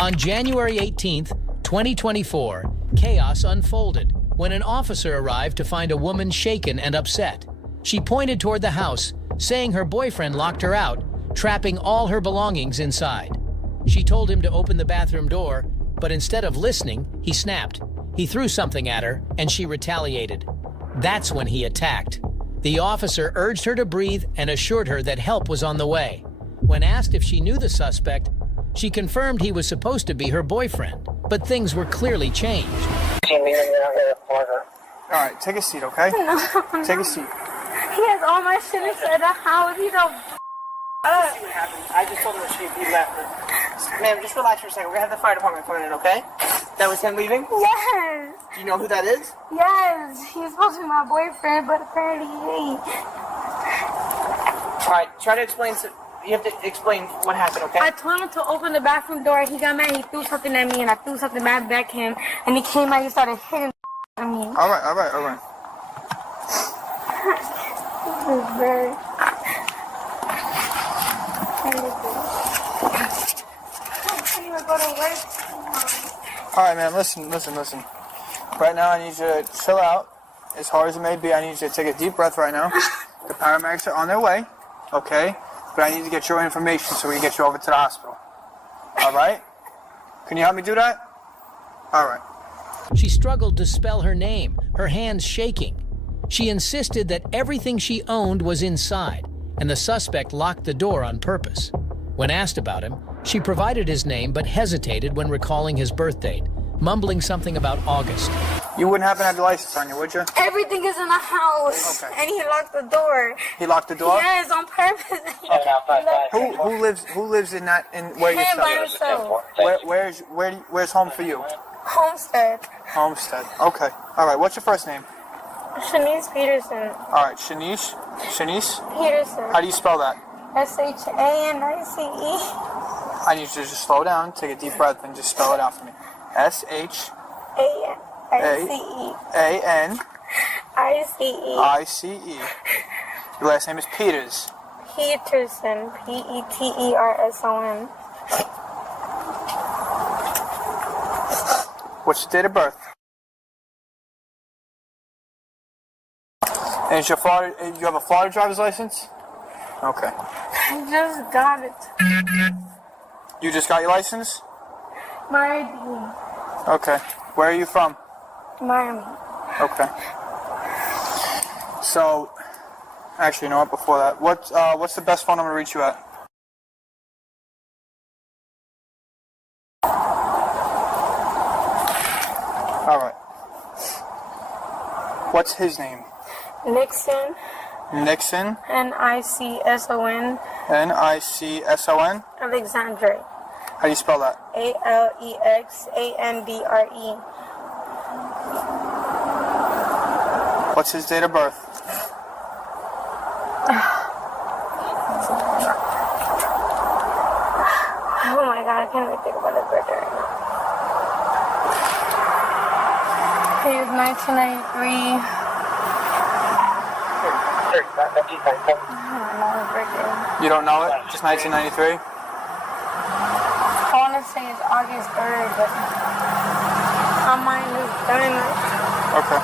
On January 18th, 2024, chaos unfolded when an officer arrived to find a woman shaken and upset. She pointed toward the house, saying her boyfriend locked her out, trapping all her belongings inside. She told him to open the bathroom door, but instead of listening, he snapped. He threw something at her, and she retaliated. That's when he attacked. The officer urged her to breathe and assured her that help was on the way. When asked if she knew the suspect, she confirmed he was supposed to be her boyfriend, but things were clearly changed. All right, take a seat, okay? No, take a seat. He has all my shit inside the house. He don't. I just told him that he left. Ma'am, just relax for a second. We're gonna have the fire department coming in, okay? That was him leaving? Yes. Do you know who that is? Yes. He's supposed to be my boyfriend, but apparently he ain't. All right, try to explain. You have to explain what happened, okay? I told him to open the bathroom door. He got mad. He threw something at me, and I threw something back at him. And he came out. He started hitting at me. All right. This is very. I can't even go to work. All right, man, listen. Right now, I need you to chill out. As hard as it may be, I need you to take a deep breath right now. The paramedics are on their way, okay? But I need to get your information so we can get you over to the hospital. All right? Can you help me do that? All right. She struggled to spell her name, her hands shaking. She insisted that everything she owned was inside, and the suspect locked the door on purpose. When asked about him, she provided his name but hesitated when recalling his birth date, mumbling something about August. You wouldn't happen to have your license on you, would you? Everything is in the house, Okay. and he locked the door. He locked the door? Yes, on purpose. Who lives in that, in where you're Him by himself. Where's home for you? Homestead. Homestead. Okay. All right. What's your first name? Shanice Peterson. All right. Shanice? Peterson. How do you spell that? SHANICE. I need you to just slow down, take a deep breath, and just spell it out for me. SHANICE. Your last name is Peters. Peterson. PETERSON. What's your date of birth? And it's your Florida, you have a Florida driver's license? Okay. I just got it. You just got your license? My ID. Okay. Where are you from? Miami. Okay. So, actually, you know what, before that, what's the best phone number to reach you at? All right. What's his name? Nixon. Nixon. NICSON. NICSON. Alexandre. How do you spell that? ALEXANDRE. What's his date of birth? Oh my god, I can't even think about his birthday right now. He was 1993. You don't know it? Just 1993? I want to say it's August 3rd, but my mind is done. Okay.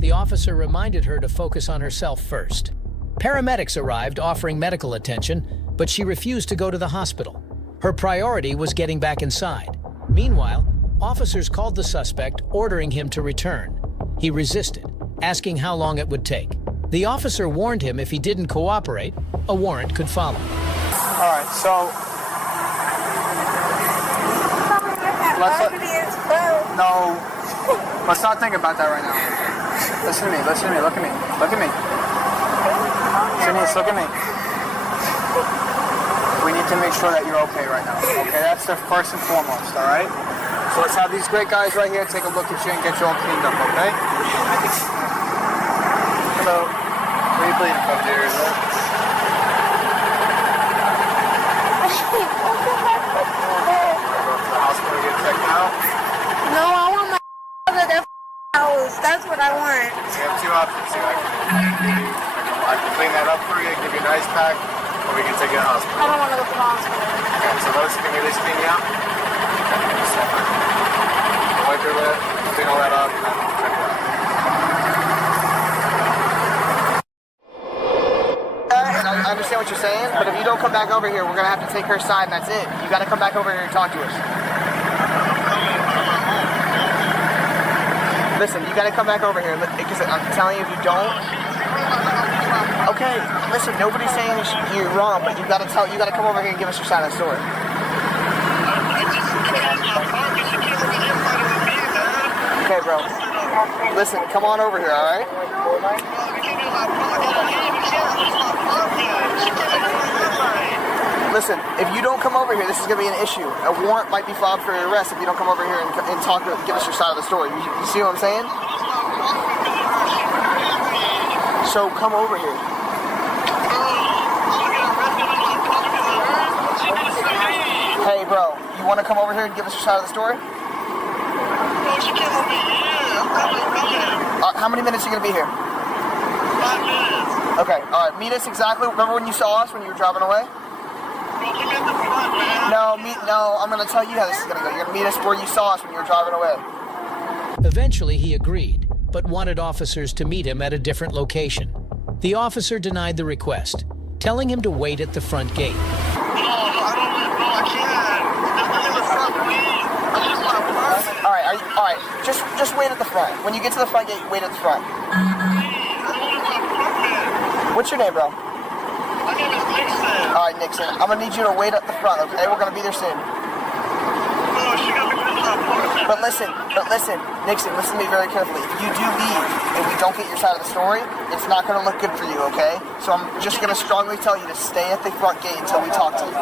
The officer reminded her to focus on herself first. Paramedics arrived offering medical attention, but she refused to go to the hospital. Her priority was getting back inside. Meanwhile, officers called the suspect, ordering him to return. He resisted, asking how long it would take. The officer warned him if he didn't cooperate, a warrant could follow. All right, so let's not think about that right now. Listen to me, look at me. Shanice, look at me. We need to make sure that you're okay right now, okay? That's the first and foremost, all right? So let's have these great guys right here take a look at you and get you all cleaned up, okay? Hello. Where are you bleeding from, dear? Is that? Hospital get checked out? No, I want my to their house. That's what I want. We have two options here. I can clean that up for you, give you an ice pack, or we can take you to the hospital. I don't want to go to the hospital. Okay, so those can we at least clean you out? don't come back over here, we're gonna have to take her side and that's it. You gotta come back over here and talk to us. Listen, you gotta come back over here, because I'm telling you, if you don't... Okay, listen, nobody's saying you're wrong, but you gotta come over here and give us your side of the story. Okay, bro. Listen, come on over here, alright? Listen, if you don't come over here, this is going to be an issue. A warrant might be filed for your arrest if you don't come over here and talk, give us your side of the story. You see what I'm saying? So come over here. Hey, bro, you want to come over here and give us your side of the story? How many minutes are you going to be here? 5 minutes. Okay, alright, meet us exactly. Remember when you saw us when you were driving away? No, I'm going to tell you how this is going to go. You're going to meet us where you saw us when you were driving away. Eventually, he agreed, but wanted officers to meet him at a different location. The officer denied the request, telling him to wait at the front gate. Alright, just wait at the front. When you get to the front gate, wait at the front. What's your name, bro? My name is Nixon. Alright, Nixon. I'm gonna need you to wait at the front, okay? We're gonna be there soon. No, she got me to the apartment. But listen, Nixon, listen to me very carefully. If you do leave and we don't get your side of the story, it's not gonna look good for you, okay? So I'm just gonna strongly tell you to stay at the front gate until we talk to you.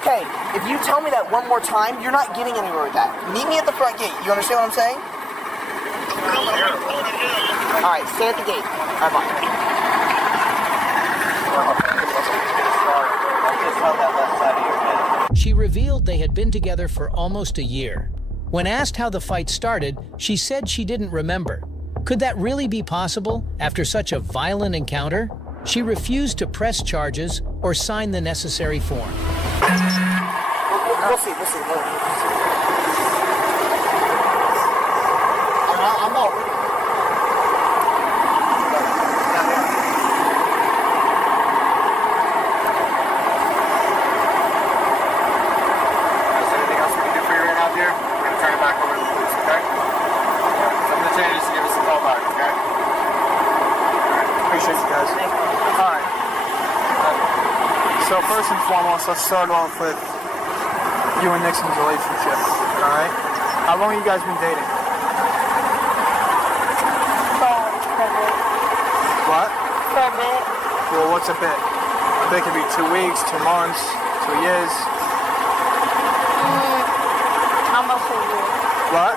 Okay, if you tell me that one more time, you're not getting anywhere with that. Meet me at the front gate. You understand what I'm saying? Alright, stay at the gate. Alright, bye. She revealed they had been together for almost a year. When asked how the fight started, she said she didn't remember. Could that really be possible after such a violent encounter? She refused to press charges or sign the necessary form. We'll see. I'm all ready. Is there anything else we can do for you right now, dear? We're going to turn it back over to the police, okay? Some of the changes to give us a call back, okay? Appreciate you guys. Alright. So first and foremost, let's start off with you and Nixon's relationship, alright? How long have you guys been dating? What? For a bit. Well, what's a bit? A bit could be 2 weeks, 2 months, 2 years. Almost a year. What?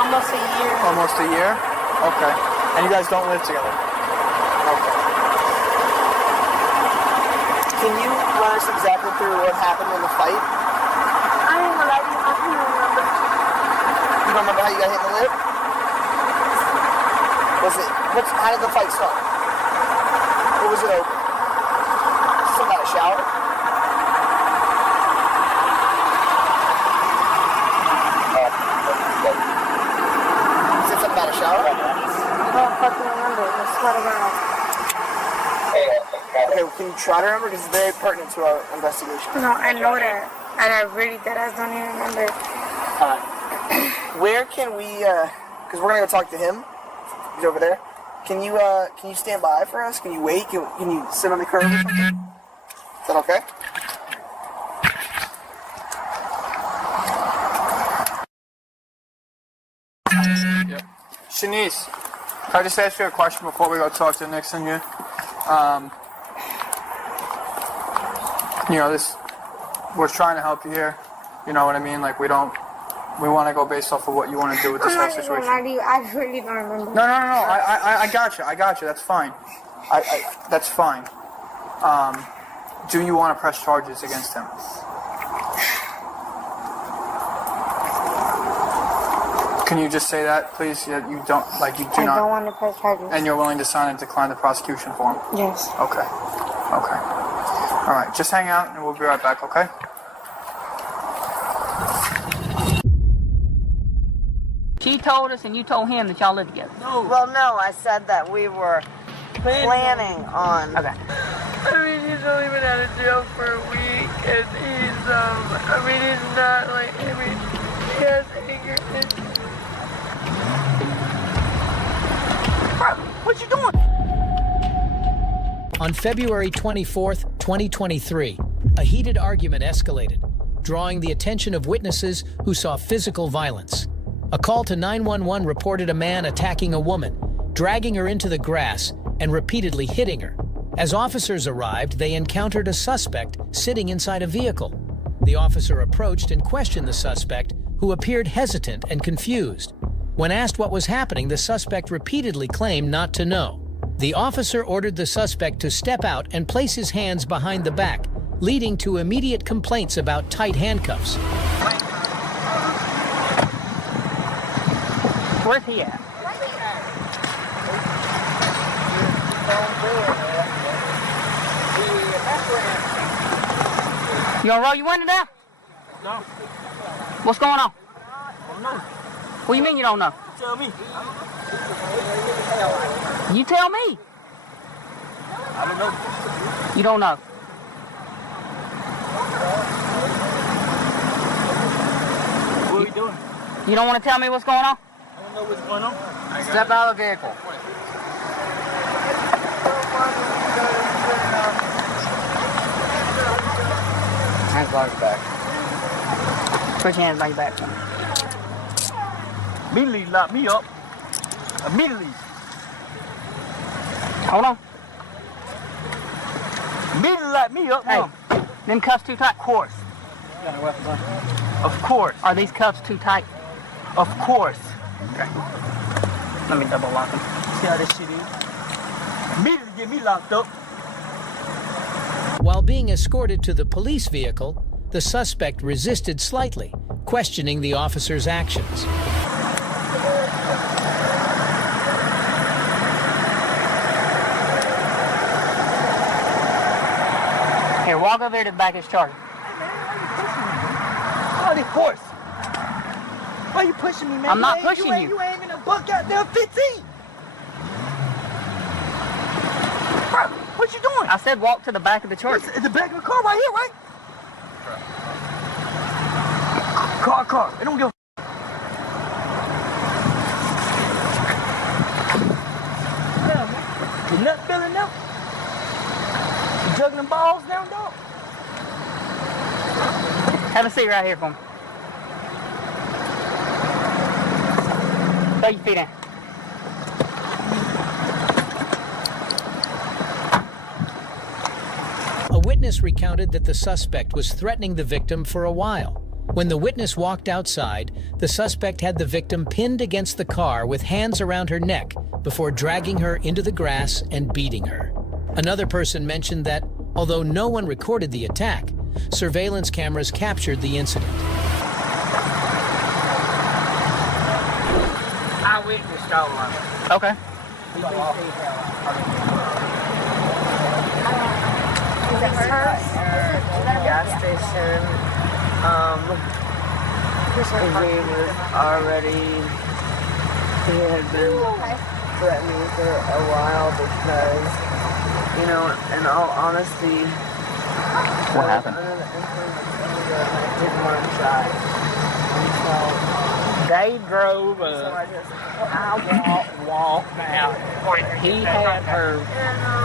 Almost a year. Almost a year? Okay. And you guys don't live together? Okay. Can you run us exactly through what happened in the fight? I ain't gonna lie to you, I can't remember. You don't remember how you got hit in the lip? How did the fight start? Or was it over? Some kind of shower? You said something about a shower? I don't fucking remember, I swear to God. Okay, well, can you try to remember? Because it's very pertinent to our investigation. No, I know that. And I really don't even remember. Where can we, because we're going to go talk to him. He's over there. Can you stand by for us? Can you wait? Can you sit on the curb or something? Is that okay? Yep. Shanice, can I just ask you a question before we go talk to Nixon here? We're trying to help you here. You know what I mean? Like, we want to go based off of what you want to do with this whole situation. I really don't remember. No. I got you. That's fine. That's fine. Do you want to press charges against him? Can you just say that, please? That you don't, like, you do I not. don't want to press charges. And you're willing to sign and decline the prosecution form? Yes. Okay. All right. Just hang out, and we'll be right back. Okay. She told us and you told him that y'all lived together. Well, no, I said that we were planning on. Okay. I mean, he's only been out of jail for a week, and he's, he's not, like, he has anger issues. Bro, what you doing? On February 24th, 2023, a heated argument escalated, drawing the attention of witnesses who saw physical violence. A call to 911 reported a man attacking a woman, dragging her into the grass and repeatedly hitting her. As officers arrived, they encountered a suspect sitting inside a vehicle. The officer approached and questioned the suspect, who appeared hesitant and confused. When asked what was happening, the suspect repeatedly claimed not to know. The officer ordered the suspect to step out and place his hands behind the back, leading to immediate complaints about tight handcuffs. Where's he at? You gonna roll your window down? No. What's going on? I don't know. What do you mean you don't know? Tell me. You tell me. I don't know. You don't know. What are we doing? You don't want to tell me what's going on? I don't know what's going on. Step out of the vehicle. Hands behind your back. Put your hands behind your back. Immediately lock me up. Immediately. Hold on. Immediately lock me up. Hey, them cuffs too tight? Of course. Of course. Are these cuffs too tight? Of course. Okay. Let me double lock them. See how this shit is? Immediately get me locked up. While being escorted to the police vehicle, the suspect resisted slightly, questioning the officer's actions. Here, walk over here to the back of his Charger. All this force. Why you pushing me, man? I'm not pushing you. You ain't even a buck goddamn 15. Bro, what you doing? I said walk to the back of the Charger. It's the back of the car right here, right? Car. It don't give a Damn, man. You nut feeling now? You juggling balls down, dog? Have a seat right here for me. Throw your feet in. A witness recounted that the suspect was threatening the victim for a while. When the witness walked outside, the suspect had the victim pinned against the car with hands around her neck before dragging her into the grass and beating her. Another person mentioned that, although no one recorded the attack, surveillance cameras captured the incident. Eyewitness all on it. Okay. Gas station. He was already, he had been threatening for a while because, you know, in all honesty, What happened? under the influence of I didn't want to try. They drove So I walked out. He had her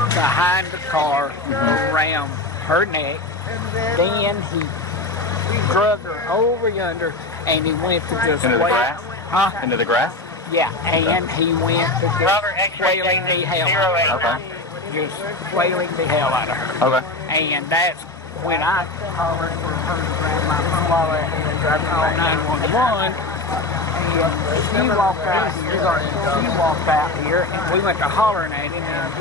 behind the car around her neck. Then he drug her over yonder and he went to just Into the grass? Huh? Into the grass? Yeah, and he went to just wailing the hell out of her. Okay. Just wailing the hell out of her. Okay. And that's when I hollered for her to grab my phone and call 911. And she walked out here, and we went to hollering at him, and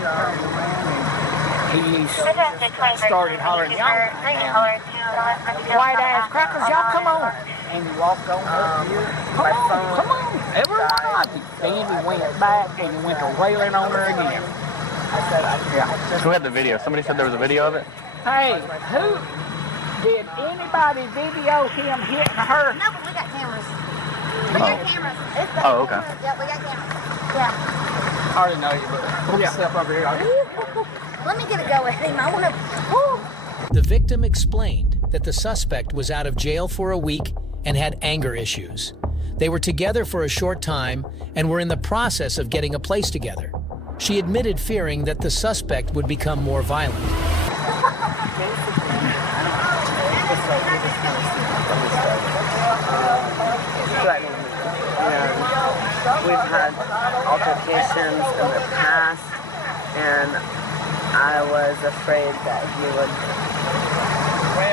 he turned around and he started hollering, y'all, white ass crackers, y'all come on. And he walked on up here, come on, everyone of you. Then he went back and he went to wailing on her again. Yeah. Who had the video? Somebody said there was a video of it? Hey, who, did anybody video him hitting her? No, but we got cameras. We got cameras. It's the Oh, okay. Yeah, we got cameras. Yeah. I already know you, but we'll step over here. Let me get a go at him. I want to. The victim explained that the suspect was out of jail for a week and had anger issues. They were together for a short time and were in the process of getting a place together. She admitted fearing that the suspect would become more violent. We've had altercations in the past, and I was afraid that he would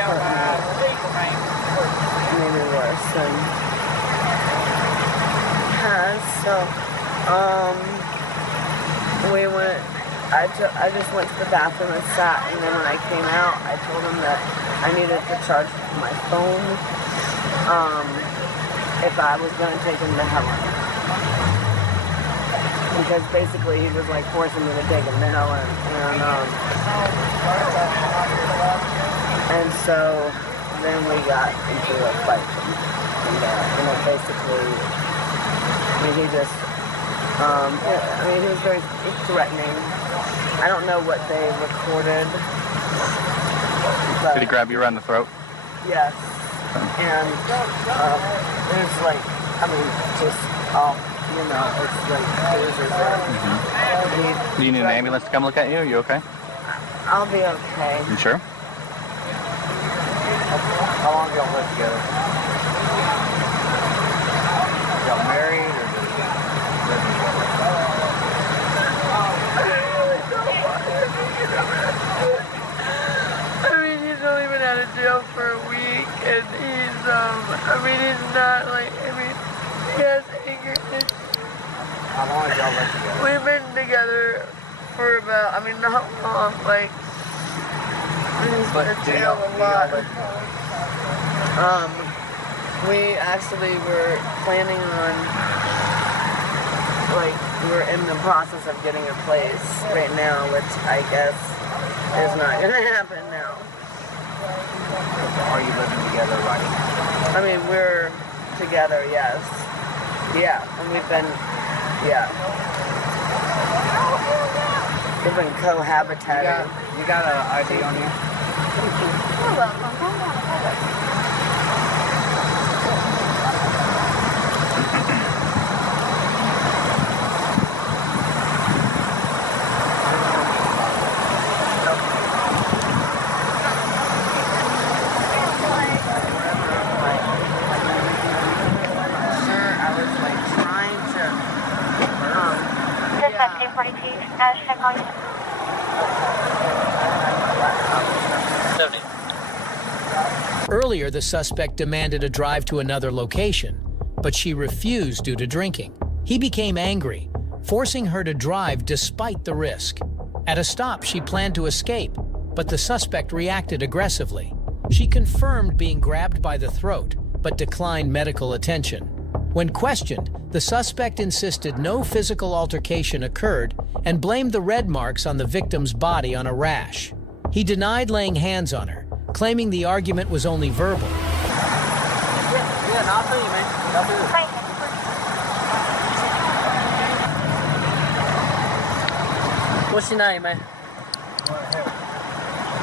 hurt me maybe worse than he has. So, we went. I just went to the bathroom and sat, and then when I came out, I told him that I needed to charge my phone if I was going to take him to Helen. Because basically he was like forcing me to take him to Helen, and so then we got into a fight, and basically, he just, he was very threatening. I don't know what they recorded. But Did he grab you around the throat? yes, and there's like, just. It's like, Do you need an ambulance to come look at you? Are you okay? I'll be okay. You sure? How long y'all lived together? Y'all married or just living together? I mean, he's only been out of jail for a week, and he's not like, he has anger issues. How long have y'all lived together? We've been together for about, not long, like, he's been in jail a lot. We actually were planning on, we're in the process of getting a place right now, which I guess is not going to happen now. Are you living together right now? We're together, yes. Yeah, and we've been cohabitating. You got an ID on you? You're welcome. Come on. Earlier, the suspect demanded a drive to another location, but she refused due to drinking. He became angry, forcing her to drive despite the risk. At a stop, she planned to escape, but the suspect reacted aggressively. She confirmed being grabbed by the throat, but declined medical attention. When questioned, the suspect insisted no physical altercation occurred and blamed the red marks on the victim's body on a rash. He denied laying hands on her, claiming the argument was only verbal. Yeah, I'll see you, man. I'll do it. What's your name, man?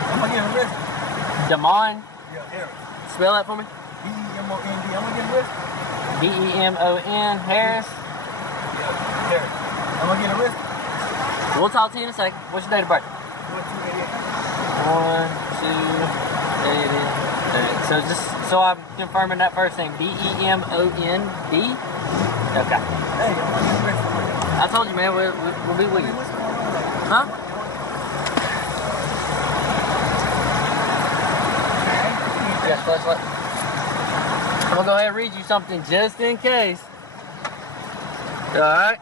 I'm gonna get arrested. Damon? Yeah, Harris. Spell that for me. D-E-M-O-N-D. I'm gonna get arrested. D-E-M-O-N, Harris. Yeah, Harris. I'm gonna get arrested. We'll talk to you in a second. What's your date of birth? 1288. So just so I'm confirming that first name, D-E-M-O-N-D? Okay. Hey, I'm gonna get arrested. I told you, man, we'll be with you. Huh? Yes, let's. I'm gonna go ahead and read you something just in case. Alright?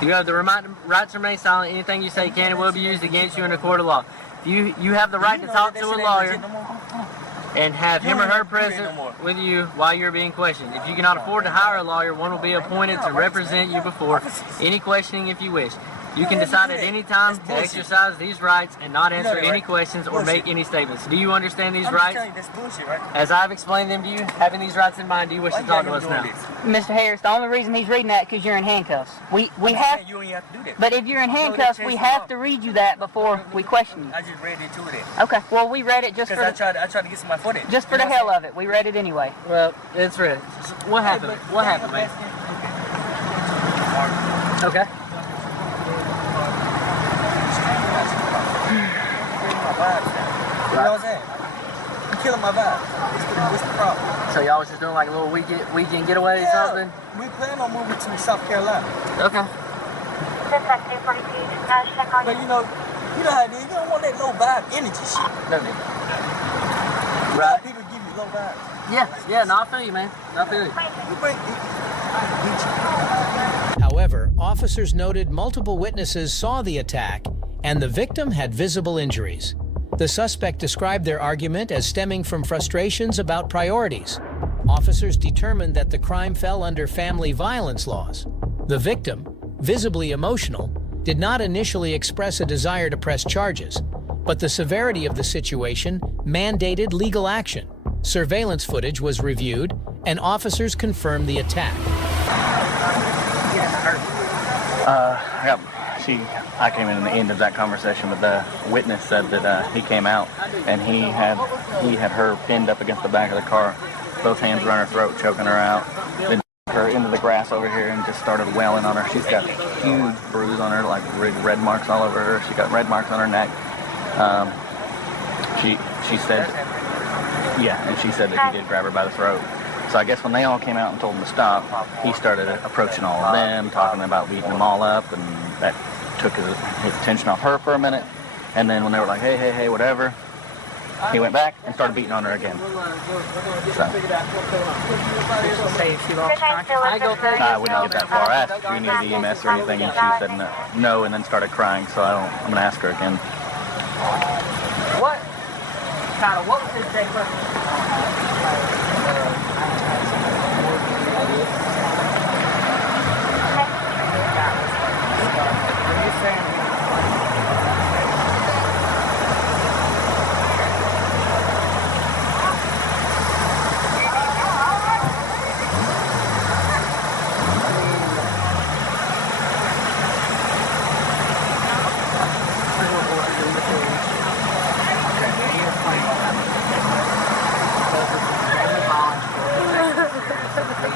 You have the right to remain silent. Anything you say can and will be used against you in a court of law. You have the right to talk to a lawyer and have him or her present with you while you're being questioned. If you cannot afford to hire a lawyer, one will be appointed to represent you before any questioning if you wish. You can decide at any time to exercise these rights and not answer any questions or make any statements. Do you understand these rights? That's bullshit, right? As I've explained them to you, having these rights in mind, do you wish to talk to us now? Mr. Harris, the only reason he's reading that because you're in handcuffs. We have. You ain't have to do that. But if you're in handcuffs, we have to read you that before we question you. I just read it to it. Okay. Well, we read it just for I tried to get some of my footage. just for the hell of it. We read it anyway. Well, it's read. What happened? What happened, man? Okay. You know what I'm saying? You're killing my vibe. What's the problem? So y'all was just doing like a little weekend getaway or something? We plan on moving to South Carolina. Okay. But you know how it is. You don't want that low vibe energy shit. No need. Right. People give you low vibes. Yeah, no, I feel you, man. I feel you. However, officers noted multiple witnesses saw the attack and the victim had visible injuries. The suspect described their argument as stemming from frustrations about priorities. Officers determined that the crime fell under family violence laws. The victim, visibly emotional, did not initially express a desire to press charges, but the severity of the situation mandated legal action. Surveillance footage was reviewed, and officers confirmed the attack. I came in the end of that conversation, but the witness said that he came out and he had her pinned up against the back of the car, both hands around her throat, choking her out. Then her into the grass over here and just started wailing on her. She's got a huge bruise on her, like red marks all over her. She got red marks on her neck. She said, and she said that he did grab her by the throat. So I guess when they all came out and told him to stop, he started approaching all of them, talking about beating them all up, and that took his attention off her for a minute. And then when they were like, hey, whatever, he went back and started beating on her again. So. I wouldn't get that far. I asked if you needed EMS or anything, and she said no, and then started crying, so I'm going to ask her again. What was his day?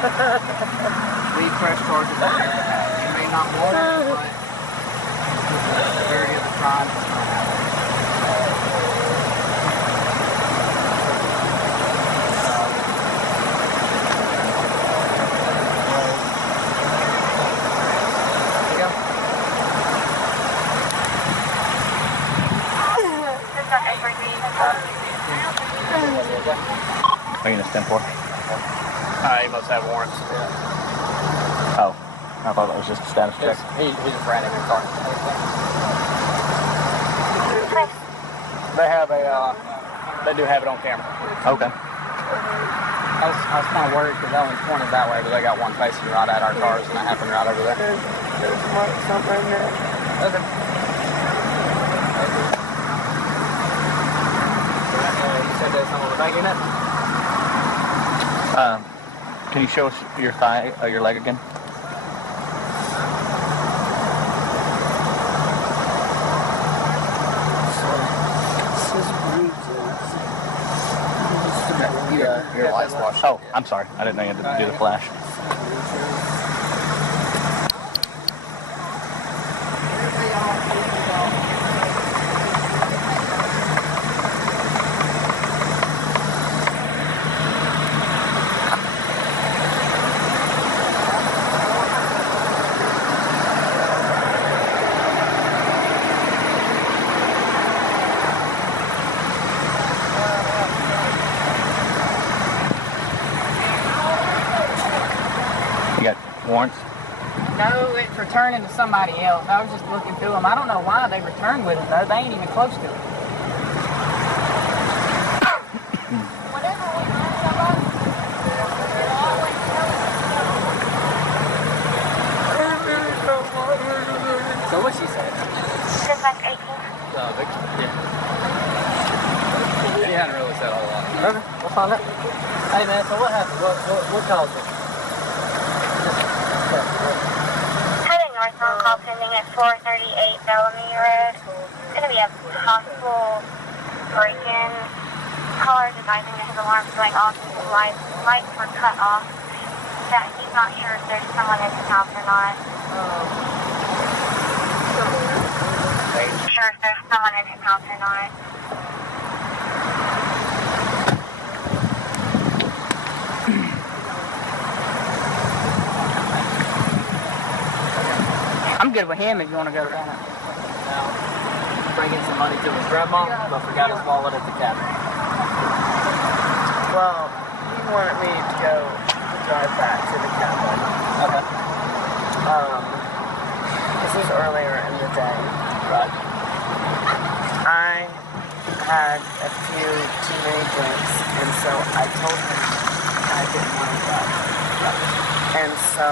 We press charges on it. You may not want it, but the severity of the crime is not happening. Are you going to stand for? He must have warrants. Oh, I thought that was just a status check. He just ran in his car. They do have it on camera. Okay. I was kind of worried because I only pointed that way, but they got one facing right at our cars, and I happened right over there. There's something right there. Okay. You said there's someone with a bag in it? Can you show us your thigh, your leg again? Your lights washed. Oh, I'm sorry. I didn't know you had to do the flash. Warrants? No, it's returning to somebody else. I was just looking through them. I don't know why they returned with it, though. They ain't even close to it. So what she Okay, we'll find out. Hey man, so what happened? What caused it? Heading northbound, call pending at 438 Bellamy Road. It's going to be a possible break-in. Caller is advising that his alarm's going off and his lights were cut off. That he's not sure if there's someone in his house or not. Sure if there's someone in his house or not. I'm good with him if you want to go down it. Now, bringing some money to his grandma, but forgot his wallet at the cabin. Well, he wanted me to go drive back to the cabin. Okay. This was earlier in the day. Right. I had a few too many drinks, and so I told him I didn't want to drive. And so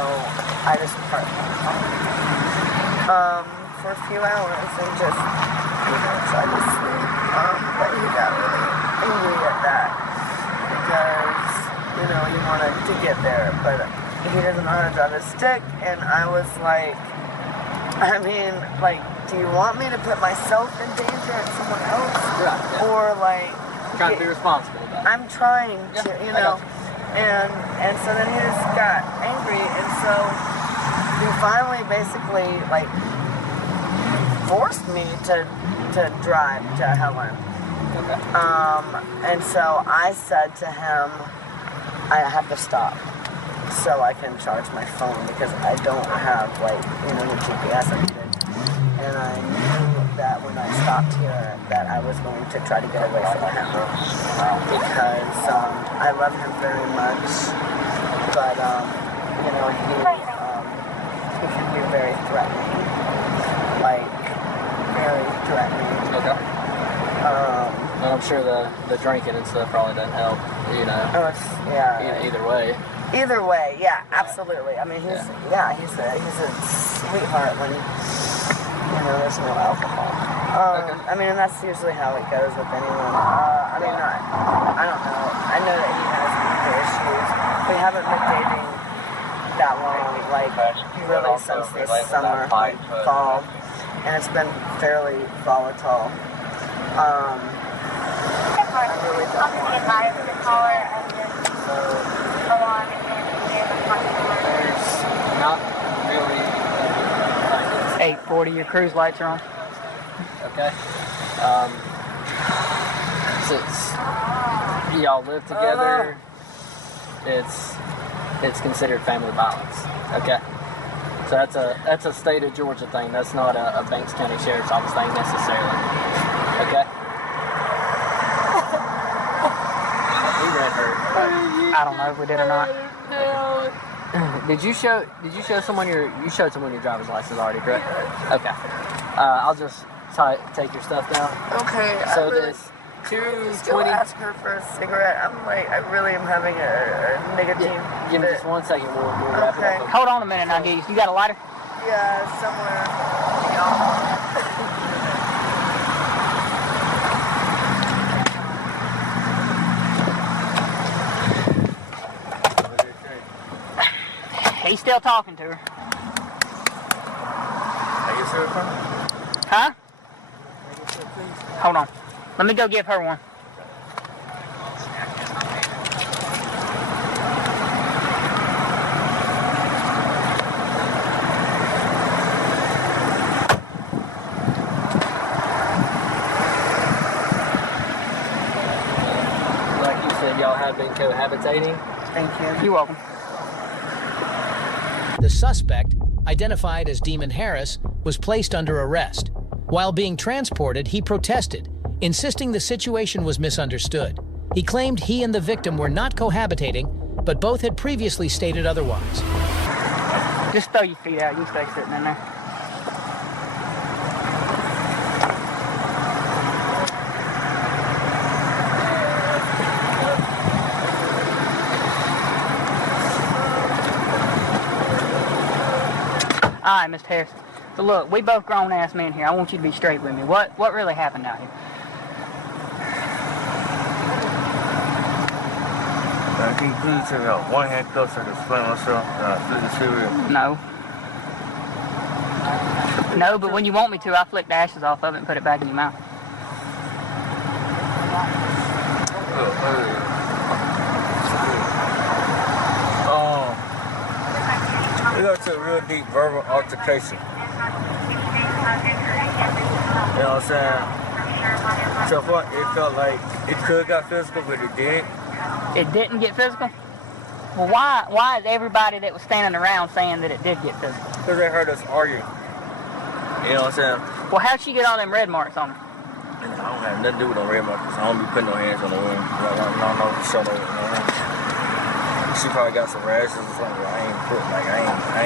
I just parked my car for a few hours and just, tried to sleep. But he got really angry at that because, he wanted to get there, but he doesn't know how to drive a stick, and I was like, do you want me to put myself in danger and someone else? Right, yeah. Or Trying to be responsible about it. I'm trying to, and so then he just got angry, and so he finally basically forced me to drive to Helen. Okay. And so I said to him, I have to stop so I can charge my phone because I don't have the GPS I needed. And I knew that when I stopped here that I was going to try to get away from him because I love him very much, but he can be very threatening, very threatening. Okay. And I'm sure the drinking and stuff probably doesn't help, either way. Either way, yeah, absolutely. I mean, he's a sweetheart when there's no alcohol. Okay. I mean, and that's usually how it goes with anyone. I don't know. I know that he has anger issues. We haven't been dating that long, really since this summer, fall, and it's been fairly volatile. I really don't want to the caller and just go on There's not really 8:40, your cruise lights are on. Okay. Since y'all live together, it's considered family violence. Okay. So that's a state of Georgia thing. That's not a Banks County Sheriff's Office thing necessarily. Okay. He read her. I don't know if we did or not. Did you show someone you showed someone your driver's license already, correct? Okay. I'll just take your stuff down. Okay. So this 220. Still ask her for a cigarette. I really am having a nicotine. Give me just 1 second. We'll wrap it up. Hold on a minute now, Dee. You got a lighter? Yeah, somewhere. He's still talking to her. Huh? Hold on. Let me go give her one. Like you said, y'all have been cohabitating. Thank you. You're welcome. The suspect, identified as Demon Harris, was placed under arrest. While being transported, he protested, insisting the situation was misunderstood. He claimed he and the victim were not cohabitating, but both had previously stated otherwise. Just throw your feet out. You stay sitting in there. All right, Mr. Harris. So look, we both grown-ass men here. I want you to be straight with me. What really happened out here? Can you please take out one handcuff so I can explain myself? Flip the cigarette. No. No, but when you want me to, I flick the ashes off of it and put it back in your mouth. We got to a real deep verbal altercation. You know what I'm saying? So far, it felt like it could got physical, but it did. It didn't get physical? Well, why is everybody that was standing around saying that it did get physical? Because they heard us argue. You know what I'm saying? Well, how'd she get all them red marks on her? I don't have nothing to do with no red marks. I don't be putting no hands on the woman. I don't know for sure. She probably got some rashes or something. I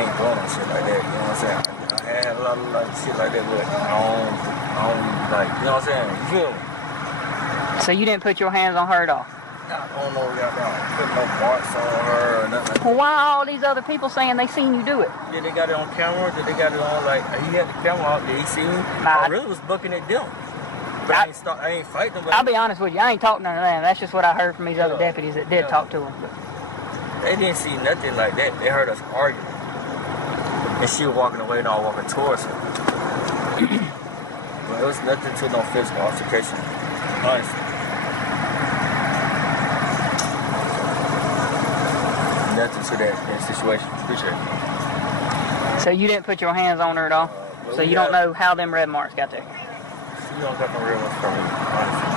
ain't doing no shit like that. You know what I'm saying? I had a lot of shit like that, but I don't like, you know what I'm saying? You feel me? So you didn't put your hands on her at all? I don't know, y'all put no marks on her or nothing like that. Well, why are all these other people saying they seen you do it? Did they got it on camera? Did they got it on, like, he had the camera out? Did he see me? I really was booking at them. But I ain't fighting them. I'll be honest with you, I ain't talking none of them. That's just what I heard from these other deputies that did talk to them. But they didn't see nothing like that. They heard us argue. And she was walking away and I was walking towards her. But it was nothing to no physical altercation. Honestly. Nothing to that situation. Appreciate it. so you didn't put your hands on her at all? So you don't know how them red marks got there? You don't got no red marks from me, honestly.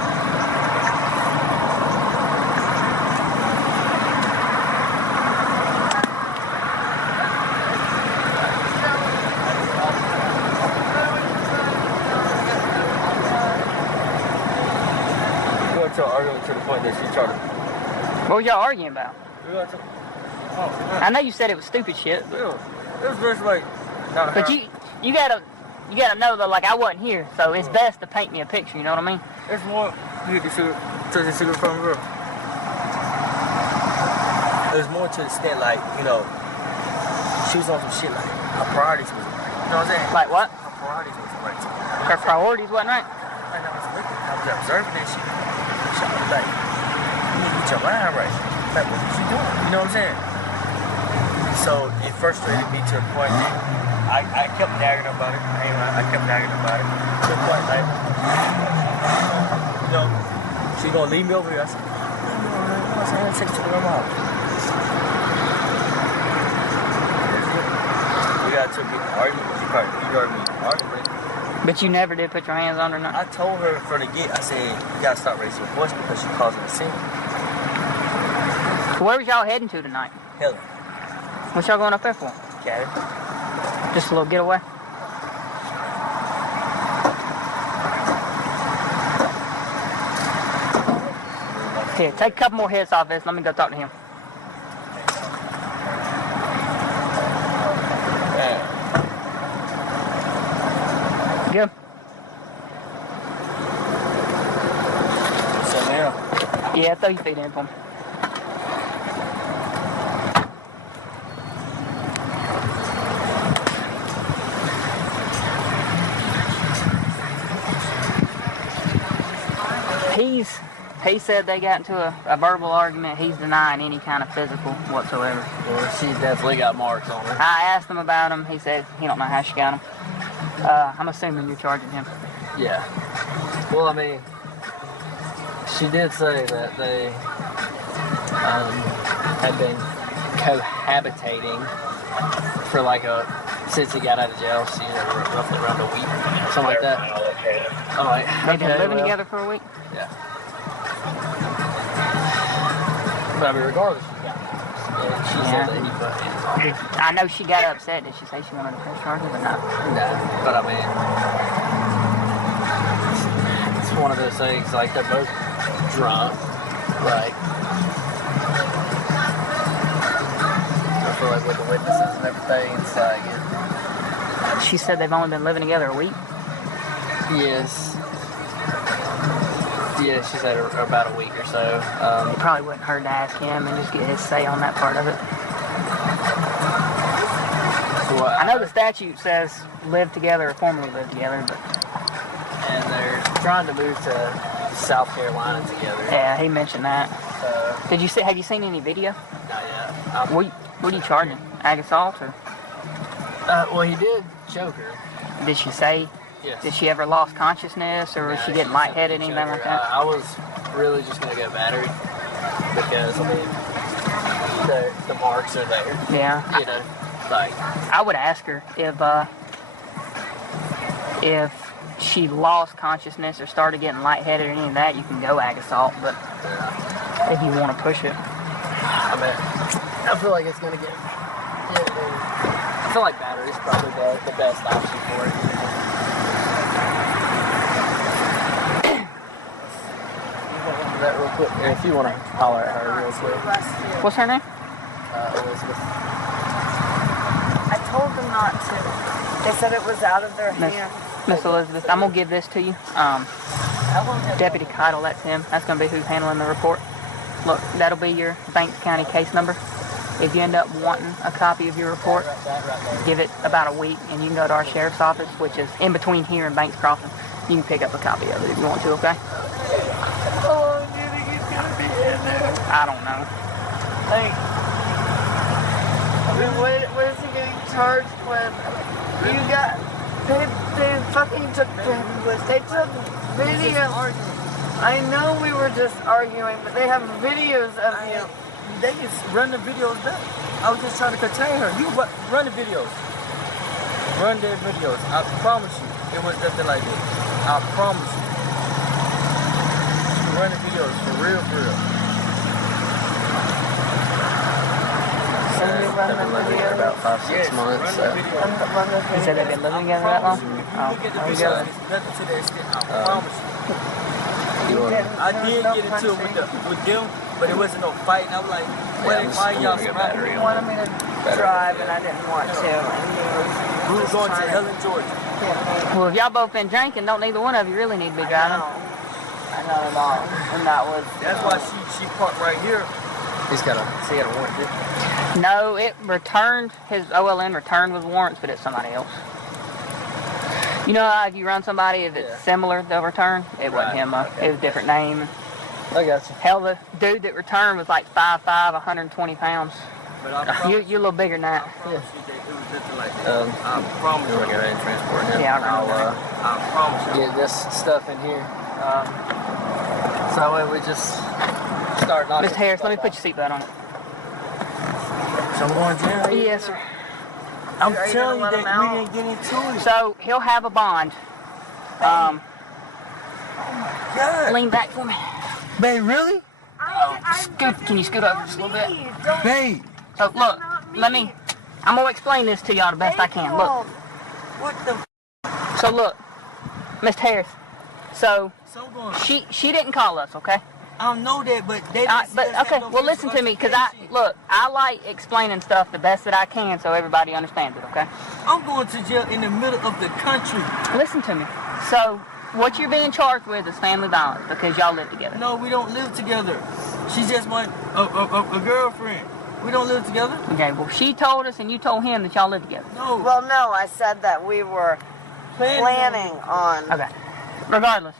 Arguing to the point that she tried to... What was y'all arguing about? I know you said it was stupid shit. But it was just like... But you gotta know that, like, I wasn't here, so it's best to paint me a picture, you know what I mean? It's more... You get the cigarette from her. There's more to the extent, like, you know, she was on some shit like her priorities wasn't right. You know what I'm saying? Like what? Her priorities wasn't right. Her priorities wasn't right? And I was looking, I was observing that shit. I was like, you need to get your line right. Like, what is she doing? You know what I'm saying? So it frustrated me to the point I kept nagging about it. I kept nagging about it. To the point, like, you know, she gonna leave me over here. I said, no, I'm gonna take it to the grandma house. We got to get an argument. She probably heard me arguing. But you never did put your hands on her, no? I told her from the get, I said, you gotta stop raising your voice because she's causing a scene. So where was y'all heading to tonight? Helen. What y'all going up there for? Cabin. Just a little getaway? Here, take a couple more hits off this. Let me go talk to him. Good. So now? Yeah, throw your feet in for me. He said they got into a verbal argument. He's denying any kind of physical whatsoever. Well, she's definitely got marks on her. I asked him about him. He said he don't know how she got them. I'm assuming you're charging him. Yeah. Well, I mean, she did say that they had been cohabitating for since he got out of jail. She roughly around a week, something like that. All right. They've been living together for a week? Yeah. But I mean, regardless, she said that he put hands on her. I know she got upset. Did she say she wanted to press charges or not? No, but I mean, it's one of those things, like, they're both drunk, right? I feel like with the witnesses and everything, it's like... She said they've only been living together a week? Yes. Yeah, she said about a week or so. It probably wouldn't hurt to ask him and just get his say on that part of it. Well, I know the statute says live together or formerly live together, but... And they're trying to move to South Carolina together. Yeah, he mentioned that. Did you see? Have you seen any video? Not yet. What are you charging? Ag assault or? Well, he did choke her. Did she say? Yes. Did she ever lost consciousness, or was she getting lightheaded, anything like that? I was really just gonna go battery because I mean the marks are there. Yeah. You know, like I would ask her if she lost consciousness or started getting lightheaded or any of that, you can go ag assault. But if you want to push it, I mean, I feel like it's gonna get. I feel like battery's probably the best option for it. That real quick, if you want to holler at her real quick. What's her name? Elizabeth. I told them not to. They said it was out of their hands. Miss Elizabeth, I'm gonna give this to you. Deputy Keitel, that's him. That's gonna be who's handling the report. Look, that'll be your Banks County case number. If you end up wanting a copy of your report, give it about a week, and you can go to our sheriff's office, which is in between here and Banks Crossing. You can pick up a copy of it if you want to. Okay? How long do you think he's gonna be in there? I don't know. Like, I mean, what is he getting charged with? You got, they fucking took they took videos. I know we were just arguing, but they have videos of you. They just run the videos back. I was just trying to contain her. You run the videos. Run their videos. I promise you, it was nothing like this. I promise you. Run the videos for real, for real. They've been living together about 5-6 months. So. You said they've been living together that long? Oh, There you go. Nothing to that extent. I promise you. I did get into it with them, but it wasn't no fight. And I was like, why y'all surrounding me? He wanted me to drive, and I didn't want to. We were going to Helen, Georgia. Well, if y'all both been drinking, don't neither one of you really need to be driving. I know it all. And that was... That's why she parked right here. He got a warrant. No, it returned, his OLN returned with warrants, but it's somebody else. You know how if you run somebody, if it's similar, they'll return? It wasn't him, it was a different name. I got you. Hell, the dude that returned was like 5'5", 120 pounds. You're a little bigger than that. I promise you that it was nothing like that. I promise you. We're going to transport him. Yeah, I promise you. Get this stuff in here. So that way we just start knocking. Mr. Harris, let me put your seatbelt on it. So I'm going down. Yes, sir. I'm telling you that we didn't get into it. So he'll have a bond. God. Lean back for me. Babe, really? Can you scoot over just a little bit? Babe. So look, I'm gonna explain this to y'all the best I can. Look. What the? So look, Mr. Harris. So she didn't call us, okay? I don't know that, but they but okay, well listen to me, cause I like explaining stuff the best that I can so everybody understands it, okay? I'm going to jail in the middle of the country. Listen to me. So what you're being charged with is family violence because y'all live together. No, we don't live together. She's just a girlfriend. We don't live together. Okay, well she told us and you told him that y'all live together. No. Well, no, I said that we were planning on... Okay. Regardless,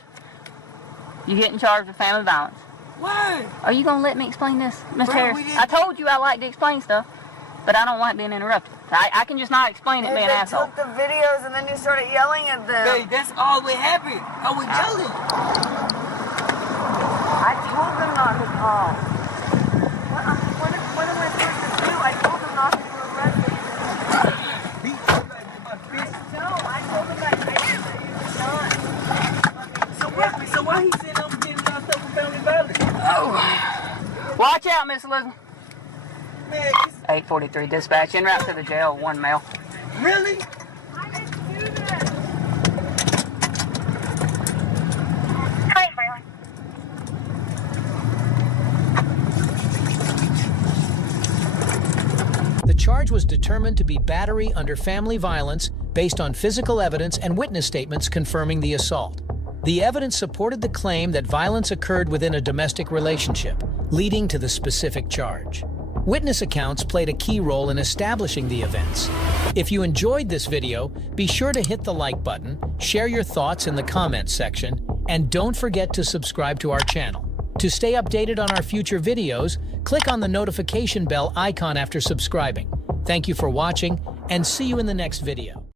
you getting charged with family violence. Why? Are you gonna let me explain this, Mr. Bro, Harris? I told you I like to explain stuff, but I don't like being interrupted. I can just not explain it being an asshole. Took the videos and then you started yelling at them. Hey, that's all that happened. I was yelling. I told them not to call. What am I supposed to do? I told them not to arrest me. No, I told them that I So why he said I'm getting locked up for family violence? Oh. Watch out, Miss Elizabeth. Man, 843 dispatch, en route to the jail, 1 male. really? Hi, Marlon. The charge was determined to be battery under family violence based on physical evidence and witness statements confirming the assault. The evidence supported the claim that violence occurred within a domestic relationship, leading to the specific charge. Witness accounts played a key role in establishing the events. If you enjoyed this video, be sure to hit the like button, share your thoughts in the comments section, And don't forget to subscribe to our channel. To stay updated on our future videos, click on the notification bell icon after subscribing. Thank you for watching, and see you in the next video.